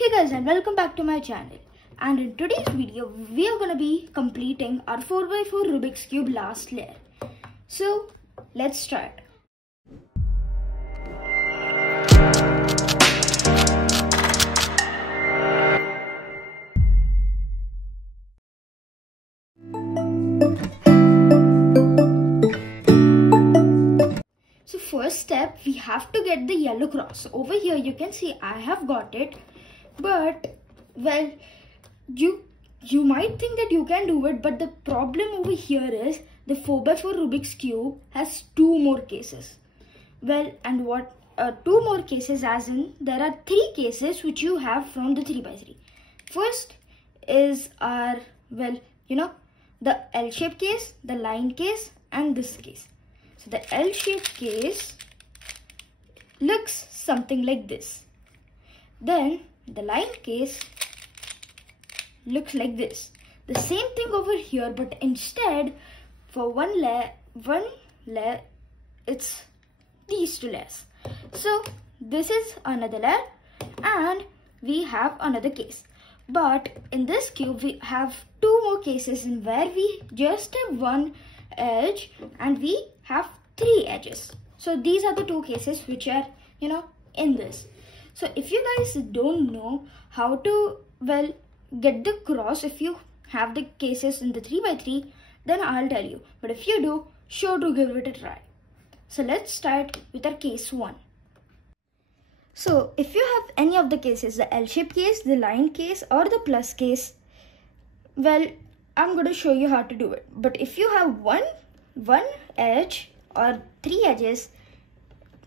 Hey guys, and welcome back to my channel. And in today's video we are going to be completing our 4x4 Rubik's Cube last layer. So let's start. So first step, we have to get the yellow cross. Over here you can see I have got it. But well, you might think that you can do it, but the problem over here is the 4x4 Rubik's Cube has two more cases. Well, and what two more cases, as in there are three cases which you have from the 3x3. First is our, well, the L-shaped case, the line case, and this case. So the L-shaped case looks something like this. Then the line case looks like this. The same thing over here, but instead for one layer it's these two layers. So this is another layer and we have another case. But in this cube we have two more cases in where we just have one edge and we have three edges. So these are the two cases which are in this. So if you guys don't know how to, well, get the cross if you have the cases in the 3x3, then I'll tell you. But if you do, sure to give it a try. So let's start with our case 1. So if you have any of the cases, the L-shaped case, the line case, or the plus case, well, I'm going to show you how to do it. But if you have one edge or three edges,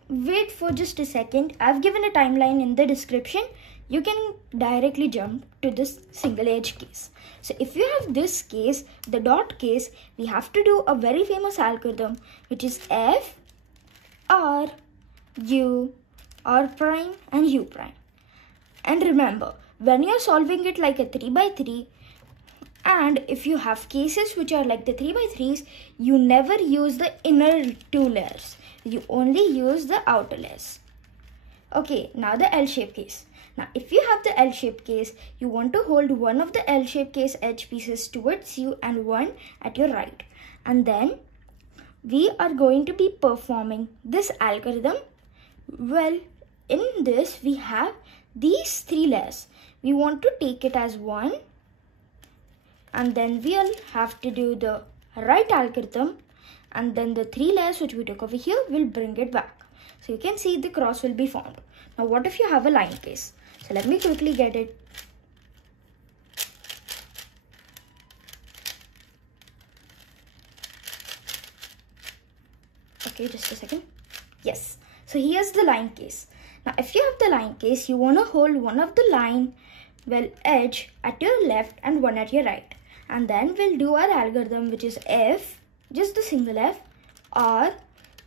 wait for just a second. I've given a timeline in the description. You can directly jump to this single edge case. So if you have this case, the dot case, we have to do a very famous algorithm, which is F, R, U, R prime, and U prime. And remember, when you're solving it like a 3x3, and if you have cases which are like the 3x3s, you never use the inner two layers. You only use the outer layers. Okay, now the L-shaped case. Now, if you have the L-shaped case, you want to hold one of the L-shaped case edge pieces towards you and one at your right. And then we are going to be performing this algorithm. Well, in this, we have these three layers. We want to take it as one. And then we'll have to do the right algorithm. And then the three layers which we took over here will bring it back. So you can see the cross will be formed. Now what if you have a line case? So let me quickly get it. Okay, just a second. Yes. So here's the line case. Now if you have the line case, you want to hold one of the line, well, edge at your left and one at your right. And then we'll do our algorithm, which is F, just the single F, R,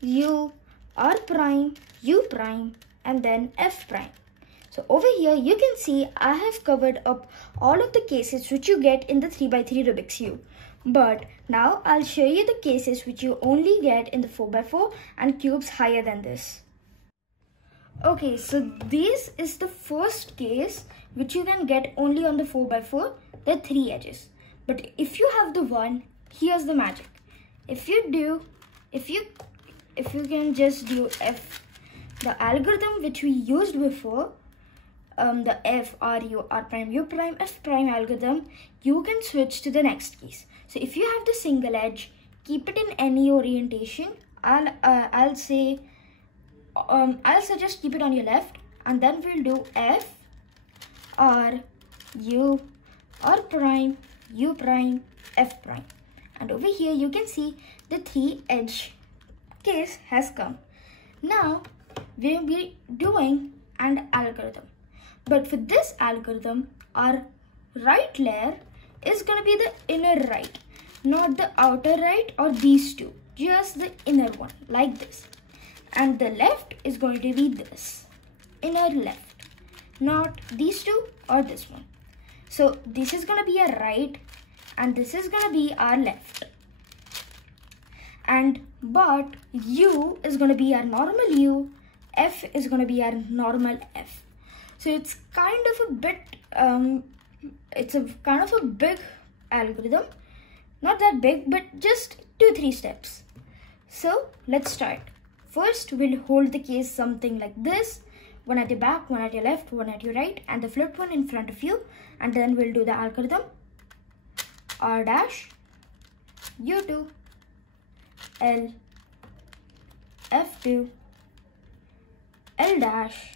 U, R prime, U prime, and then F prime. So over here you can see I have covered up all of the cases which you get in the 3x3 Rubik's Cube. But now I'll show you the cases which you only get in the 4x4 and cubes higher than this. Okay, so this is the first case which you can get only on the 4x4, the three edges. But if you have the one, here's the magic. If you can just do F, the algorithm which we used before, the F, R, U, R prime, U prime, F prime algorithm, you can switch to the next case. So if you have the single edge, keep it in any orientation. I'll suggest keep it on your left, and then we'll do F, R, U, R prime, U prime, F prime. And over here you can see the three edge case has come. Now we'll be doing an algorithm. But for this algorithm, our right layer is going to be the inner right, not the outer right or these two, just the inner one like this. And the left is going to be this, inner left, not these two or this one. So this is going to be our right and this is going to be our left. But U is going to be our normal U, F is going to be our normal F. So it's kind of a bit, it's a kind of a big algorithm. Not that big, but just 2-3 steps. So let's start. First, we'll hold the case something like this. One at your back, one at your left, one at your right, and the flipped one in front of you. And then we'll do the algorithm. R dash, U2, L, F2, L dash,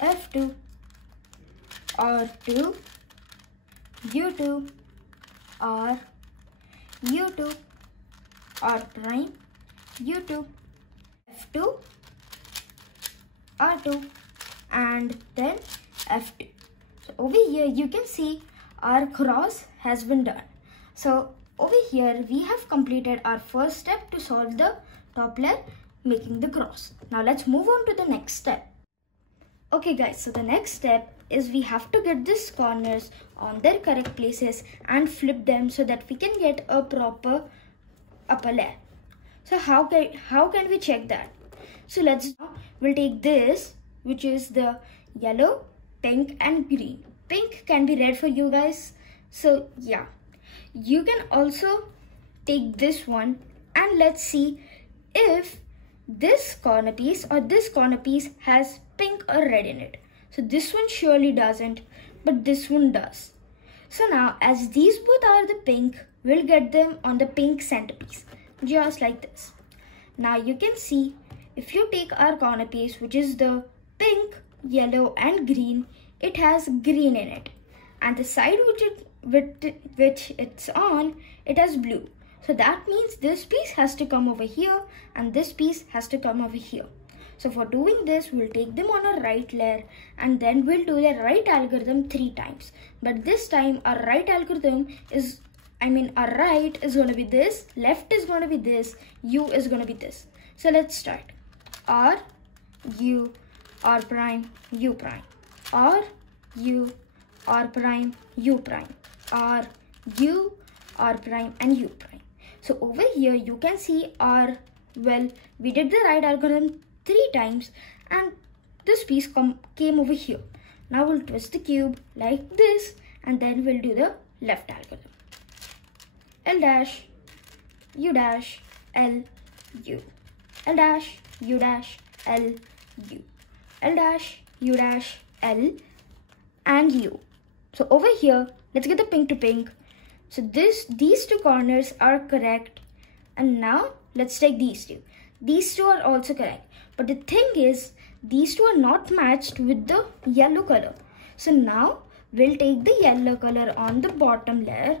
F2, R2, U2, R, U2, R prime, U2, F2, R2, and then F2. So over here you can see our cross has been done. So over here we have completed our first step to solve the top layer, making the cross. Now let's move on to the next step. Okay guys, so the next step is we have to get these corners on their correct places and flip them so that we can get a proper upper layer. So how can we check that? So we'll take this, which is the yellow, pink and green. Pink can be red for you guys. So yeah, you can also take this one and let's see if this corner piece or this corner piece has pink or red in it. So this one surely doesn't, but this one does. So now as these both are the pink, we'll get them on the pink centerpiece, just like this. Now you can see if you take our corner piece, which is the pink, yellow and green, it has green in it. And the side which it's on, it has blue. So that means this piece has to come over here and this piece has to come over here. So for doing this, we'll take them on our right layer and then we'll do the right algorithm 3 times. But this time our right algorithm is, our right is going to be this, left is going to be this, U is going to be this. So let's start. R, U, R prime, U prime. R, U, R prime, U prime. R, U, R prime and U prime. So over here you can see we did the right algorithm 3 times and this piece came over here. Now we'll twist the cube like this and then we'll do the left algorithm. L dash, U dash, L, U. L dash, U dash, L, U. L dash, U dash, L and U. So over here, let's get the pink to pink. So these 2 corners are correct. And now let's take these 2. These 2 are also correct. But the thing is, these 2 are not matched with the yellow color. So now we'll take the yellow color on the bottom layer.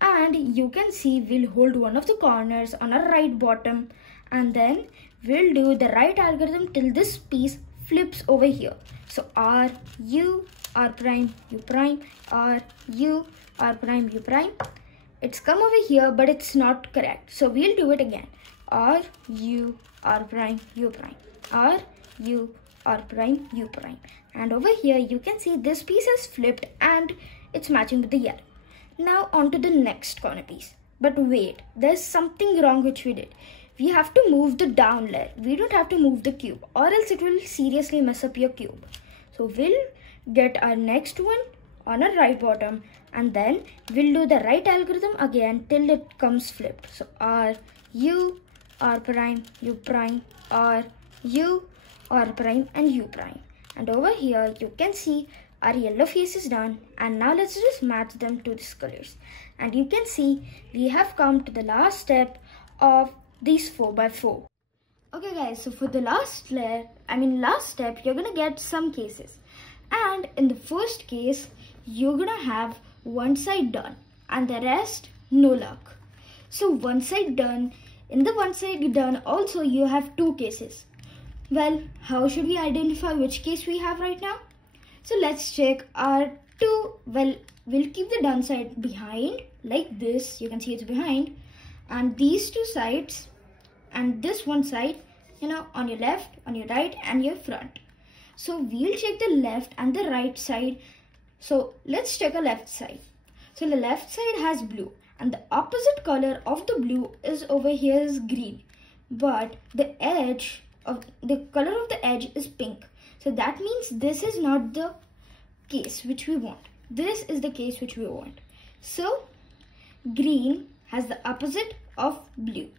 And you can see we'll hold one of the corners on our right bottom. And then we'll do the right algorithm till this piece flips over here. So R, U, R prime, U prime, R, U, R prime, U prime. It's come over here, but it's not correct. So we'll do it again. R, U, R prime, U prime. R, U, R prime, U prime. And over here, you can see this piece is flipped and it's matching with the yellow. Now on to the next corner piece. But wait, there's something wrong which we did. We have to move the down layer. We don't have to move the cube or else it will seriously mess up your cube. So we'll get our next one on our right bottom and then we'll do the right algorithm again till it comes flipped. So R, U, R prime, U prime, R, U, R prime and U prime. And over here you can see our yellow face is done and now let's just match them to these colors. And you can see we have come to the last step of these 4x4. Okay guys, so for the last step, you're gonna get some cases. And in the first case, you're gonna have one side done and the rest no luck. So one side done, in the one side done also you have 2 cases. Well, how should we identify which case we have right now? So let's check our 2, we'll keep the done side behind like this, you can see it's behind, and these 2 sides and this one side, on your left, on your right and your front. So we'll check the left and the right side. So let's check a left side. So the left side has blue and the opposite color of the blue is over here is green. But the color of the edge is pink. So that means this is not the case which we want. This is the case which we want. So green has the opposite of blue,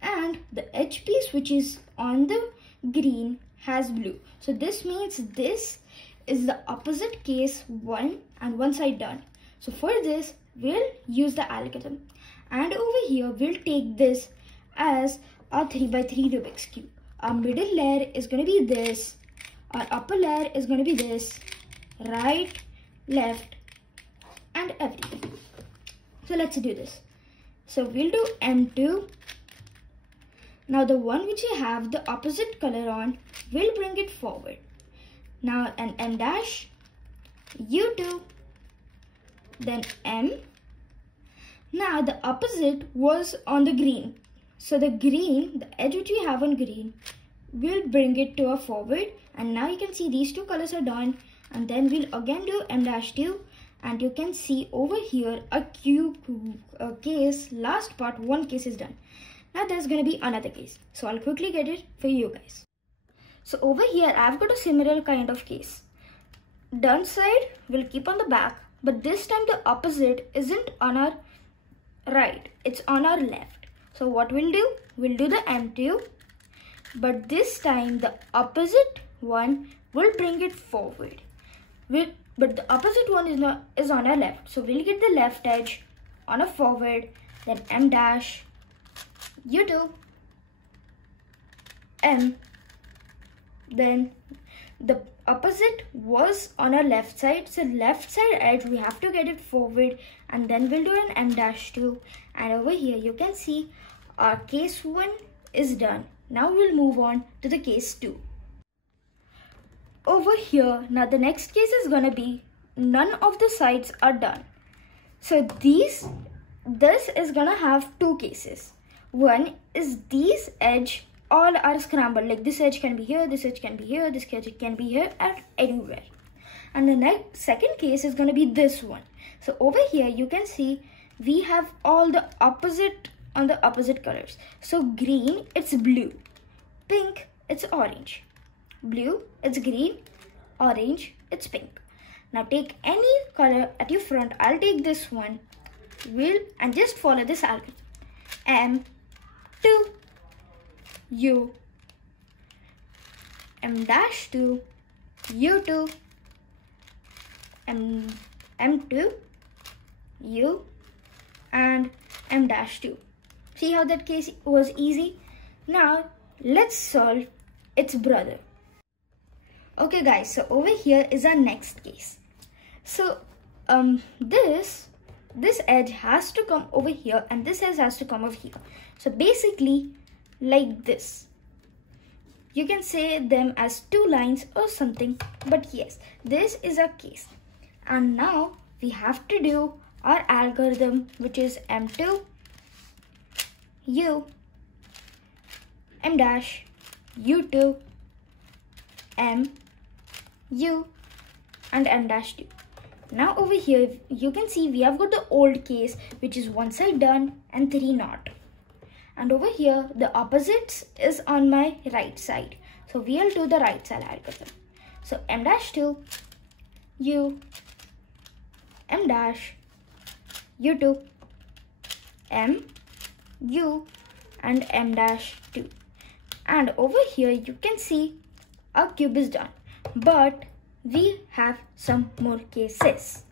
and the edge piece which is on the green has blue. So this means this is the opposite case one and one side done. So for this we'll use the algorithm, and over here we'll take this as a 3x3 Rubik's Cube. Our middle layer is going to be this, our upper layer is going to be this, right, left and everything. So let's do this. So we'll do M2. Now the one which we have the opposite color on, we'll bring it forward. Now an M dash, U2, then M. Now the opposite was on the green. So the green, the edge which we have on green, we'll bring it to a forward. And now you can see these two colors are done. And then we'll again do M dash 2. And you can see over here a cube case, last part, one case is done. Now there's going to be another case. So I'll quickly get it for you guys. So over here I've got a similar kind of case. Done side will keep on the back, but this time the opposite isn't on our right, it's on our left. So what we'll do the M2, but this time the opposite one will bring it forward. But the opposite one is on our left. So we'll get the left edge on a forward, then M dash, U2, M. Then the opposite was on our left side. So left side edge, we have to get it forward, and then we'll do an M dash 2. And over here you can see our case 1 is done. Now we'll move on to the case 2. Over here, now the next case is gonna be none of the sides are done. So this is gonna have two cases. One is these edge all are scrambled, like this edge can be here, this edge can be here, this edge can be here, and anywhere. And the second case is gonna be this one. So over here you can see we have all the opposite on the opposite colors. So green, it's blue, pink, it's orange, blue, it's green, orange, it's pink. Now take any color at your front. I'll take this one, and just follow this algorithm. M2, U, M dash 2, U2, M2, U, and M dash 2. See how that case was easy? Now let's solve its brother. Okay guys, so over here is our next case. So this edge has to come over here, and this edge has to come over here. So basically like this. You can say them as two lines or something, but yes, this is our case. And now we have to do our algorithm, which is M2, U, M dash, U2, M, U, and M dash 2. Now over here you can see we have got the old case, which is one side done and 3 not. And over here the opposites is on my right side. So we'll do the right side algorithm. So M dash 2, U, M dash, U2, M, U, and M dash 2. And over here you can see our cube is done, but we have some more cases.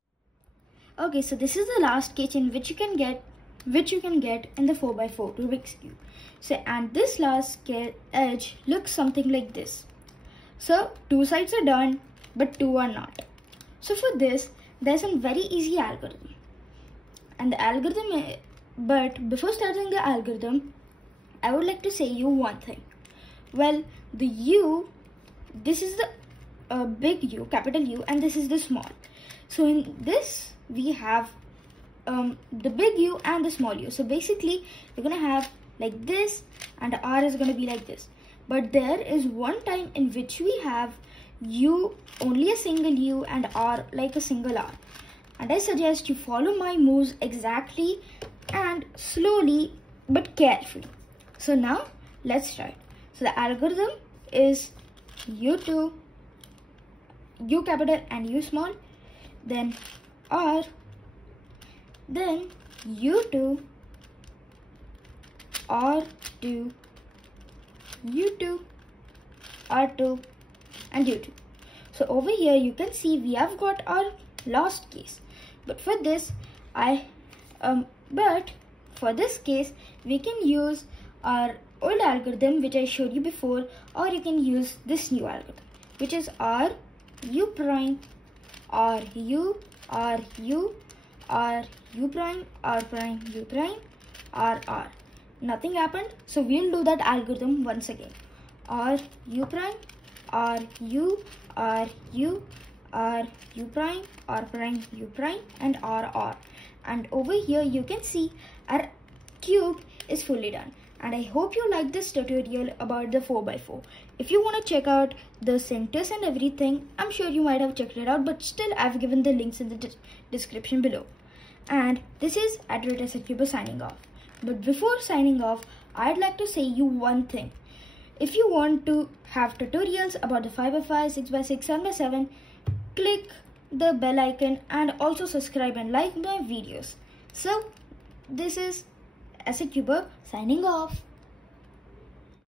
Okay, so this is the last case in which you can get in the 4x4 Rubik's Cube. So, and this last edge looks something like this. So 2 sides are done, but 2 are not. So for this, there's a very easy algorithm. And the algorithm, but before starting the algorithm, I would like to say you one thing. Well, the U, this is the big U, capital U, and this is the small. So in this, we have the big U and the small u. So basically you're gonna have like this, and R is gonna be like this. But there is one time in which we have U only a single U and R like a single R. And I suggest you follow my moves exactly and slowly but carefully. So now let's try. So the algorithm is U2, U capital and U small, then R, then U2, R2, U2, R2 and U2. So over here you can see we have got our last case, but for this for this case we can use our old algorithm which I showed you before, or you can use this new algorithm which is R U prime, R U, R U, R U prime, R prime, U prime, R R. Nothing happened, so we'll do that algorithm once again. R U prime, R U, R U, R U prime, R prime, U prime and R R. And over here you can see our cube is fully done. And I hope you like this tutorial about the 4x4. If you want to check out the centers and everything, I'm sure you might have checked it out, but still I've given the links in the description below. And this is AssetCuber signing off. But before signing off, I'd like to say you one thing. If you want to have tutorials about the 5x5, 6x6, 7x7, click the bell icon and also subscribe and like my videos. So this is AssetCuber signing off.